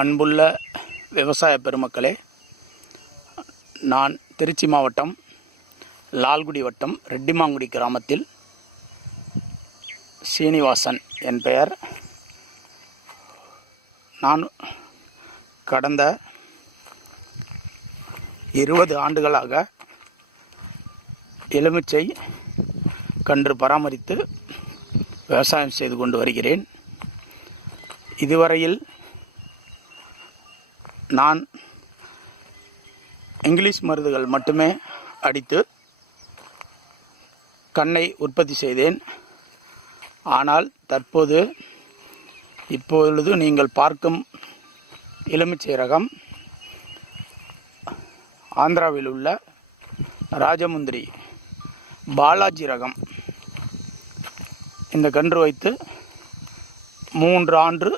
அன்புள்ள விவசாய பெருமக்களே, நான் திருச்சி மாவட்டம் லால்குடி வட்டம் ரெட்டிமாங்குடி கிராமத்தில் சீனிவாசன் என் பெயர். நான் கடந்த 20 ஆண்டுகளாக எலுமிச்சை கன்று பராமரித்து விவசாயம் செய்து கொண்டு வருகிறேன். இதுவரையில் நான் இங்கிலீஷ் மருந்துகள் மட்டுமே அடித்து கண்ணை உற்பத்தி செய்தேன். ஆனால் இப்பொழுது நீங்கள் பார்க்கும் எலுமிச்சை ரகம் ஆந்திராவில் உள்ள ராஜமுந்திரி பாலாஜி ரகம். இந்த கன்று வைத்து 3 ஆண்டு